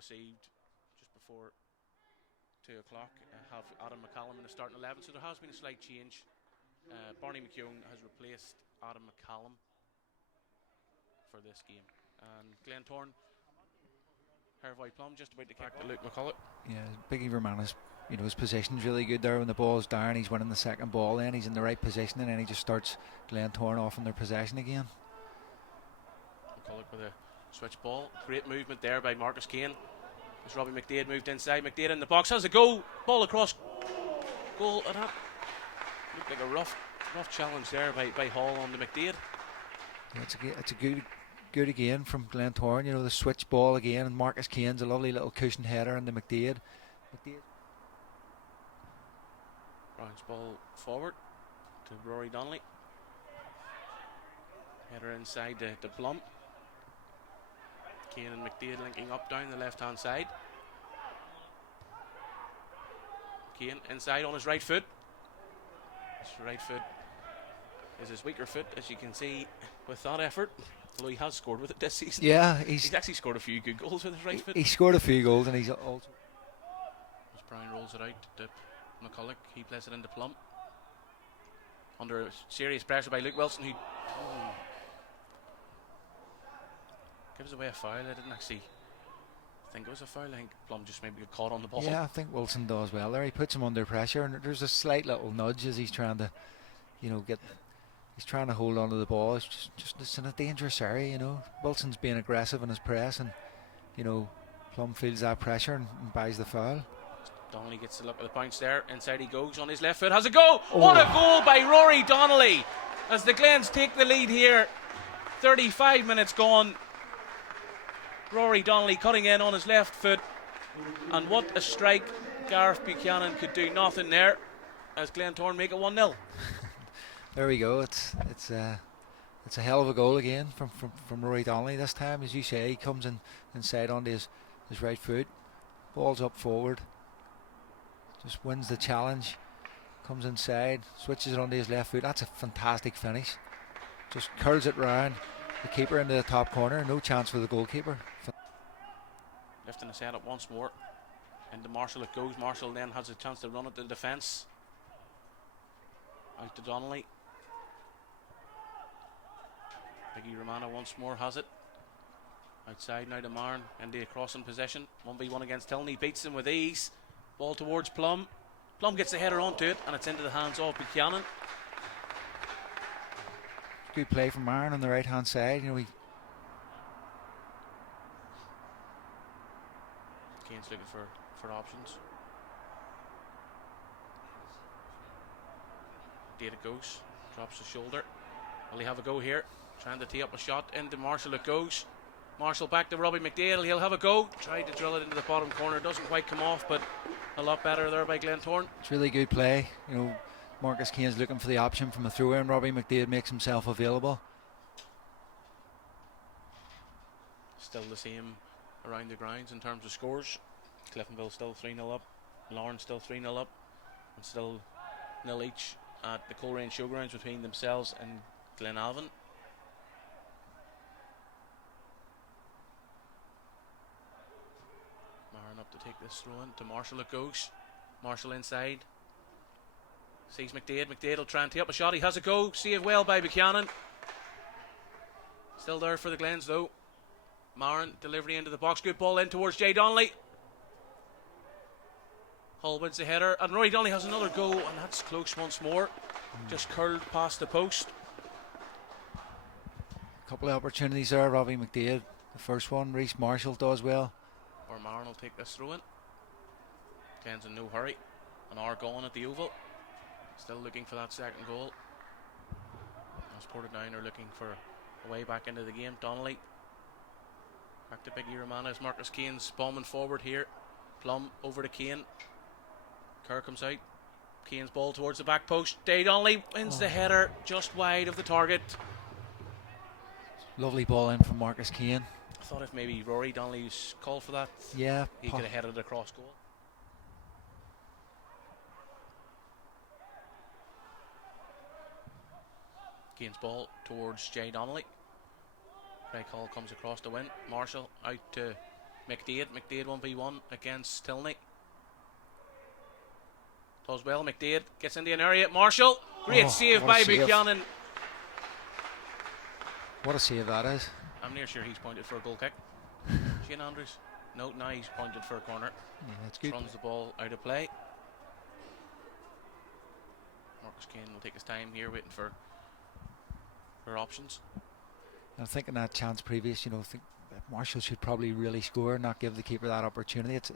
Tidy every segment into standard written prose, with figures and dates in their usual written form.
received just before 2 o'clock. Have Adam McCallum in the starting 11, so there has been a slight change. Barney McKeown has replaced Adam McCallum for this game, and Glentoran, Hervey Plum just about to kick to Luke McCullough. Yeah, Biggie Romano's, his position's really good there when the ball's down. He's winning the second ball, then he's in the right position, and then he just starts Glentoran off in their possession again. McCullough with a switch ball. Great movement there by Marcus Kane. As Robbie McDaid moved inside, McDaid in the box, has a go, ball across goal, and that looked like a rough challenge there by Hall on the McDaid. Yeah, it's a good again from Glentoran. The switch ball again, and Marcus Kane's a lovely little cushion header on the McDaid. Brown's ball forward to Rory Donnelly. Header inside to Plum. Kane and McDaid linking up down the left hand side. Kane inside on his right foot. His right foot is his weaker foot, as you can see with that effort, although he has scored with it this season. Yeah, he's actually scored a few good goals with his right foot. He scored a few goals, and he's also, as Brown rolls it out to McCullough, he plays it into Plum under serious pressure by Luke Wilson, who gives away a foul. I didn't actually think it was a foul. I think Plum just maybe got caught on the ball. Yeah, I think Wilson does well there. He puts him under pressure, and there's a slight little nudge as he's trying to, he's trying to hold on to the ball. It's in a dangerous area, Wilson's being aggressive in his press, and Plum feels that pressure and buys the foul. Donnelly gets a look at the bounce there. Inside he goes on his left foot. Has a go! Oh. What a goal by Rory Donnelly as the Glens take the lead here. 35 minutes gone. Rory Donnelly cutting in on his left foot, and what a strike. Gareth Buchanan could do nothing there as Glentoran make it 1-0. There we go. It's a hell of a goal again from Rory Donnelly this time. As you say, he comes inside onto his right foot, ball's up forward, just wins the challenge, comes inside, switches it onto his left foot. That's a fantastic finish. Just curls it round the keeper into the top corner. No chance for the goalkeeper. Lifting his head up once more. Into Marshall it goes. Marshall then has a chance to run at the defence. Out to Donnelly. Biggie Romano once more has it. Outside now to Marn. Into a crossing possession. 1v1 against Tilney. Beats him with ease. Ball towards Plum. Plum gets the header onto it, and it's into the hands of Buchanan. Good play from Marn on the right hand side. Kane's looking for options. Data goes, drops the shoulder. Will he have a go here? Trying to tee up a shot into Marshall. It goes. Marshall back to Robbie McDaid. He'll have a go. Tried to drill it into the bottom corner. Doesn't quite come off, but a lot better there by Glentoran. It's really good play. Marcus Kane's looking for the option from a throw in. Robbie McDaid makes himself available. Still the same around the grounds in terms of scores. Cliftonville still 3-0 up. Lawrence still 3-0 up. And still 0 each at the Coleraine Showgrounds between themselves and Glenavon. Marin up to take this throw in to Marshall. It goes. Marshall inside. Sees McDaid. McDaid will try and tee up a shot. He has a go. Saved well by Buchanan. Still there for the Glens though. Marin delivery into the box. Good ball in towards Jay Donnelly. Hull wins the header, and Rory Donnelly has another go, and that's close once more. Just curled past the post. A couple of opportunities there. Robbie McDaid, the first one. Reece Marshall does well. Or Marin will take this throw in. Glens in no hurry. An hour gone at the Oval. Still looking for that second goal. As Portadown are looking for a way back into the game. Donnelly back to Biggie Romano as Marcus Kane's bombing forward here. Plum over to Kane. Kerr comes out. Kane's ball towards the back post. Day Donnelly wins the header just wide of the target. Lovely ball in from Marcus Kane. I thought if maybe Rory Donnelly's called for that, yeah, he could have headed it across goal. Kane's ball towards Jay Donnelly. Craig Hall comes across to win. Marshall out to McDaid 1v1 against Tilney. Does well. McDaid gets into an area. Marshall, great save by Buchanan. What a save that is. I'm near sure he's pointed for a goal kick. Shane Andrews. No, now he's pointed for a corner. Yeah, that's good. Runs the ball out of play. Marcus Kane will take his time here, waiting for options. I'm thinking that chance previous, I think Marshall should probably really score, not give the keeper that opportunity. It's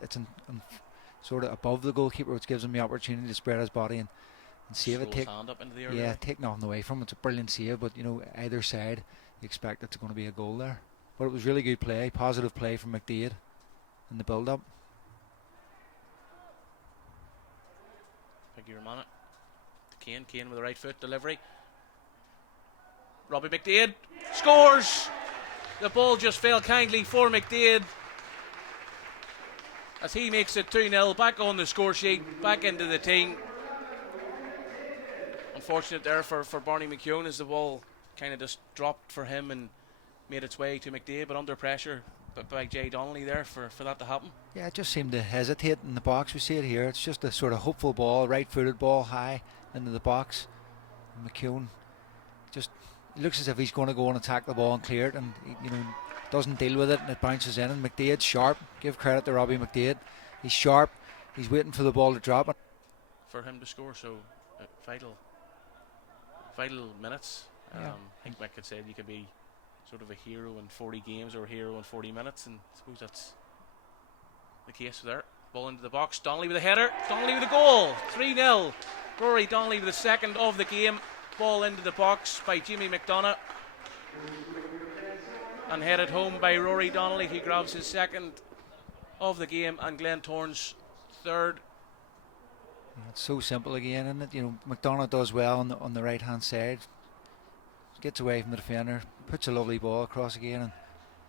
sort of above the goalkeeper, which gives him the opportunity to spread his body and save it. Take hand up into the area. Yeah, take nothing away from it. It's a brilliant save, but either side you expect it's going to be a goal there. But it was really good play, positive play from McDaid in the build-up. Big Romana to Kane with the right foot delivery. Robbie McDaid scores. The ball just fell kindly for McDaid as he makes it 2-0, back on the score sheet, back into the team. Unfortunate there for Barney McKeown as the ball kind of just dropped for him and made its way to McDaid, but under pressure by Jay Donnelly there for that to happen. Yeah, it just seemed to hesitate in the box. We see it here. It's just a sort of hopeful ball, right-footed ball, high into the box. And McKeown just looks as if he's going to go and attack the ball and clear it, and doesn't deal with it, and it bounces in. And McDaid's sharp. Give credit to Robbie McDaid. He's sharp. He's waiting for the ball to drop. For him to score, so vital minutes. Yeah. I think Mick had said you could be sort of a hero in 40 games or a hero in 40 minutes, and I suppose that's the case there. Ball into the box. Donnelly with a header. Donnelly with a goal. 3-0. Rory Donnelly with the second of the game. Ball into the box by Jimmy McDonough and headed home by Rory Donnelly, who grabs his second of the game and Glentoran's third. It's so simple again, isn't it? McDonough does well on the right hand side, gets away from the defender, puts a lovely ball across again,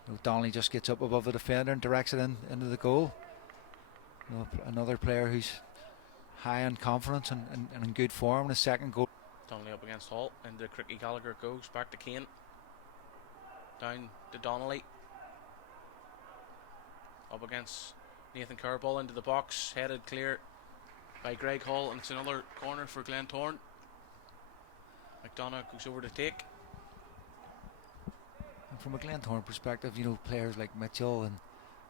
and Donnelly just gets up above the defender and directs it into the goal. Another player who's high on confidence and in good form. The second goal. Donnelly up against Hall, into Cricky Gallagher goes, back to Kane, down to Donnelly, up against Nathan Kerr, ball into the box, headed clear by Greg Hall, and it's another corner for Glentoran. McDonough goes over to take. And from a Glentoran perspective, players like Mitchell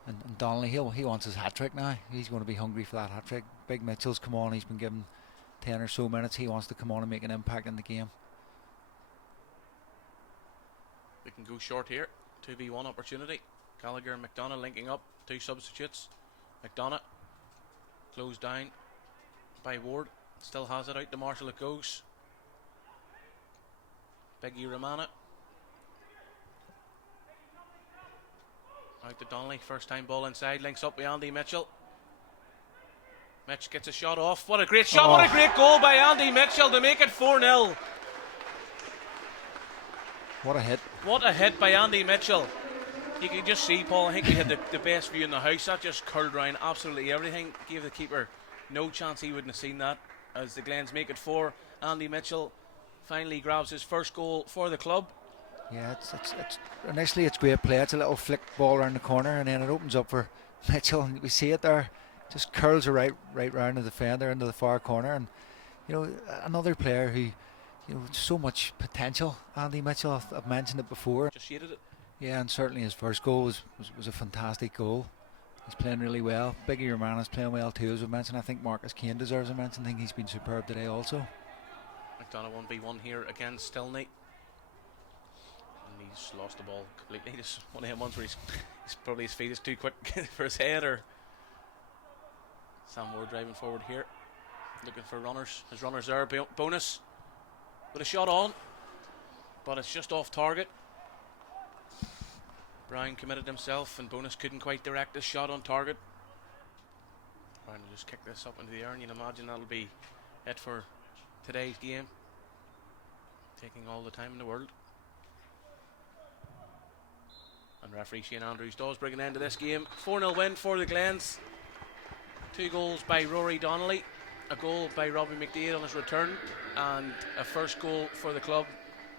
and Donnelly, he wants his hat-trick now. He's going to be hungry for that hat-trick. Big Mitchell's come on, he's been given 10 or so minutes. He wants to come on and make an impact in the game. We can go short here. 2v1 opportunity. Gallagher and McDonough linking up. Two substitutes. McDonough closed down by Ward. Still has it out to Marshall. It goes. Biggie Romana out to Donnelly. First time ball inside. Links up with Andy Mitchell. Mitch gets a shot off. What a great shot. What a great goal by Andy Mitchell to make it 4-0. What a hit. What a hit by Andy Mitchell. You can just see, Paul, I think we had the best view in the house. That just curled around absolutely everything. Gave the keeper no chance. He wouldn't have seen that. As the Glens make it 4. Andy Mitchell finally grabs his first goal for the club. Yeah, it's initially it's great play. It's a little flick ball around the corner, and then it opens up for Mitchell, and we see it there. Just curls it right round the defender into the far corner. And another player who so much potential. Andy Mitchell, I've mentioned it before. Just shaded it. Yeah, and certainly his first goal was a fantastic goal. He's playing really well. Biggie Romana's playing well too, as we mentioned. I think Marcus Kane deserves a mention. I think he's been superb today also. McDonough 1v1 here against Tilney. And he's lost the ball completely. Just one of them ones where his feet is too quick for his head, or Sam Moore driving forward here, looking for runners. His runners there. Bonus with a shot on, but it's just off target. Brown committed himself, and Bonus couldn't quite direct his shot on target. Brown will just kick this up into the air, and you'd imagine that'll be it for today's game. Taking all the time in the world. And referee Shane Andrews does bring an end to this game. 4-0 win for the Glens. 2 goals by Rory Donnelly, a goal by Robbie McDaid on his return, and a first goal for the club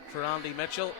for Andy Mitchell.